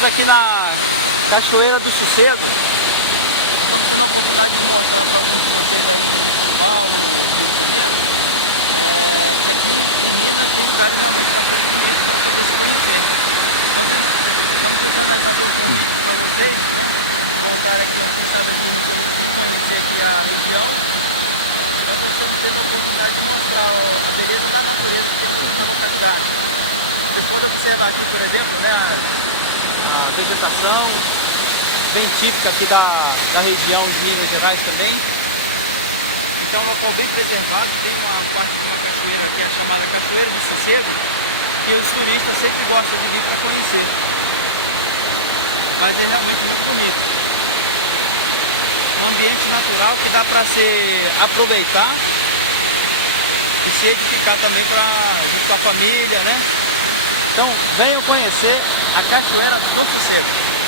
Estamos aqui na Cachoeira do Sossego. Vocês podem observar aqui, por exemplo, né, a vegetação bem típica aqui da região de Minas Gerais também. Então é um local bem preservado, tem uma parte de uma cachoeira aqui, a chamada Cachoeira do Sossego, que os turistas sempre gostam de vir para conhecer. Mas é realmente muito bonito. Um ambiente natural que dá para se aproveitar e se edificar também junto com a família, né? Então venham conhecer a Cachoeira do Sossego.